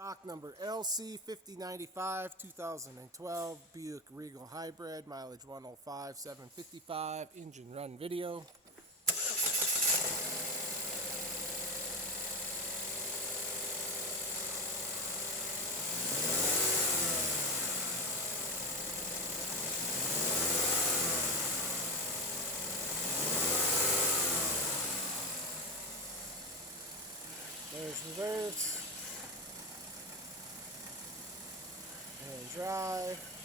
Stock number LC5095 2012 Buick Regal Hybrid, mileage 105, 755, engine run video. There's reverse and drive.